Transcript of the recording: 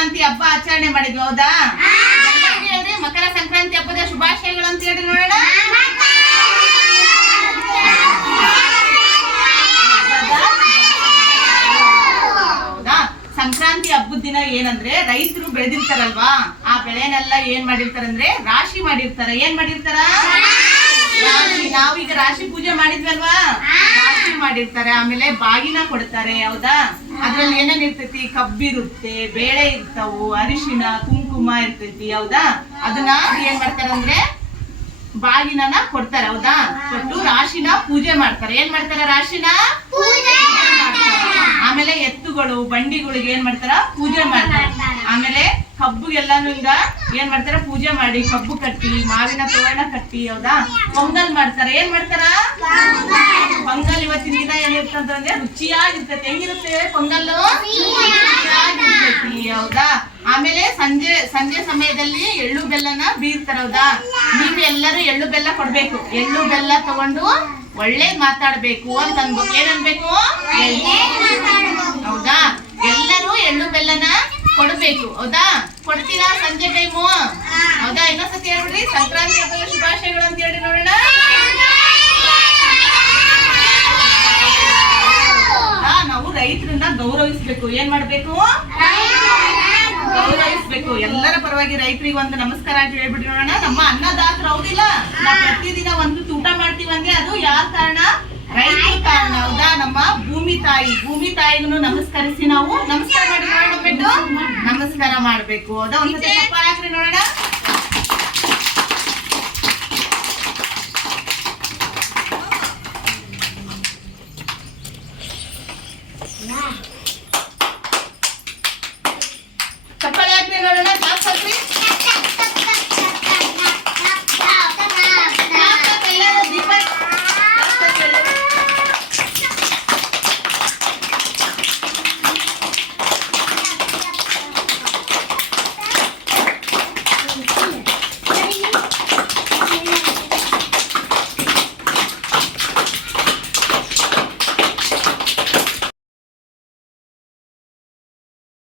ಸಂಕ್ರಾಂತಿ ಹಬ್ಬ ಆಚರಣೆ ಮಾಡಿದ್ವಿ ಹೌದಾ? ಹೇಳ್ರಿ ಮಕರ ಸಂಕ್ರಾಂತಿ ಹಬ್ಬದ ಶುಭಾಶಯಗಳು ಅಂತ ಹೇಳಿ ನೋಡೋಣ. ಸಂಕ್ರಾಂತಿ. ಹಬ್ಬದ ದಿನ ಏನಂದ್ರೆ ರೈತರು ಬೆಳೆದಿರ್ತಾರಲ್ವಾ? ಆ ಬೆಳೆನೆಲ್ಲ ಏನ್ ಮಾಡಿರ್ತಾರಂದ್ರೆ ರಾಶಿ ಮಾಡಿರ್ತಾರ. ಏನ್ ಮಾಡಿರ್ತಾರ? ನಾವೀಗ ರಾಶಿ ಪೂಜೆ ಮಾಡಿದ್ವಲ್ವಾ? ರಾಶಿ ಮಾಡಿರ್ತಾರೆ ಆಮೇಲೆ ಬಾಗಿನ ಕೊಡ್ತಾರೆ ಹೌದಾ? ಅದ್ರಲ್ಲಿ ಏನೇನ್ ಇರ್ತೈತಿ? ಕಬ್ಬಿರುತ್ತೆ ಬೇಳೆ ಇರ್ತಾವು ಅರಿಶಿನ ಕುಂಕುಮ ಇರ್ತೈತಿ ಹೌದಾ? ಅದನ್ನ ಏನ್ ಮಾಡ್ತಾರಂದ್ರೆ ಬಾಗಿನ ಕೊಡ್ತಾರೆ ಹೌದಾ? ಕೊಟ್ಟು ರಾಶಿನ ಪೂಜೆ ಮಾಡ್ತಾರೆ. ಏನ್ ಮಾಡ್ತಾರೆ ರಾಶಿನ? ಆಮೇಲೆ ಎತ್ತುಗಳು, ಬಂಡಿಗಳಿಗೆ ಏನ್ ಮಾಡ್ತಾರ? ಪೂಜೆ ಮಾಡ್ತಾರ. ಆಮೇಲೆ ಕಬ್ಬುಗೆಲ್ಲಾನು ಈಗ ಏನ್ ಮಾಡ್ತಾರ? ಪೂಜೆ ಮಾಡಿ, ಕಬ್ಬು ಕಟ್ಟಿ, ಮಾವಿನ ತೋರಣ ಕಟ್ಟಿ, ಹೌದಾ? ಪೊಂಗಲ್ ಮಾಡ್ತಾರ. ಏನ್ ಮಾಡ್ತಾರ? ಪೊಂಗಲ್ ಇವತ್ತಿನ ದಿನ ಏನಿರ್ತಂದ್ರೆ ರುಚಿಯಾಗಿರ್ತೈತಿ. ಹೆಂಗಿರುತ್ತೆ? ಪೊಂಗಲ್ಲು ರುಚಿಯಾಗಿರ್ತೈತಿ, ಹೌದಾ? ಆಮೇಲೆ ಸಂಜೆ ಸಂಜೆ ಸಮಯದಲ್ಲಿ ಎಳ್ಳು ಬೆಲ್ಲನ ಬೀರ್ತಾರ, ಹೌದಾ? ನೀವು ಎಲ್ಲರೂ ಎಳ್ಳು ಬೆಲ್ಲ ಕೊಡ್ಬೇಕು. ಎಳ್ಳು ಬೆಲ್ಲ ತಗೊಂಡು ಒಳ್ಳೇದ್ ಮಾತಾಡ್ಬೇಕು ಅಂತ ಅನ್ಬೇಕು. ಏನನ್ಬೇಕು? ಹೌದಾ? ಎಲ್ಲರೂ ಎಳ್ಳು ಬೆಲ್ಲನ ಕೊಡ್ಬೇಕು. ಹೌದಾ? ಕೊಡ್ತೀರಾ ಸಂಜೆ ಟೈಮು ಹೌದಾ? ಇನ್ನೊಂದ್ಸತಿ ಹೇಳ್ಬಿಡ್ರಿ. ಸಂಕ್ರಾಂತಿ ಹಬ್ಬದ ಶುಭಾಶಯಗಳು ಅಂತ ಹೇಳಿ ನೋಡೋಣ? ನಾವು ರೈತರನ್ನ ಗೌರವಿಸ್ಬೇಕು. ಏನ್ ಮಾಡ್ಬೇಕು? ಗೌರವಿಸ್ಬೇಕು. ಎಲ್ಲರ ಪರವಾಗಿ ರೈತರಿಗೆ ಒಂದು ನಮಸ್ಕಾರ ಅಂತ ಹೇಳ್ಬಿಟ್ಟು ನೋಡೋಣ. ನಮ್ಮ ಅನ್ನದಾತರು ಹೌದಿಲ್ಲ? ಪ್ರತಿದಿನ ಒಂದು ತಾಯಿ ಭೂಮಿ ತಾಯಿಗೂ ನಮಸ್ಕರಿಸಿ ನಾವು ನಮಸ್ಕಾರ ಮಾಡಿ ನಮಸ್ಕಾರ ಮಾಡ್ಬೇಕು. ಹೌದಾ ಒಂದ್ಸತಿ ಚಪ್ಪಾಳೆ ಹಾಕ್ರಿ ನೋಡೋಣ.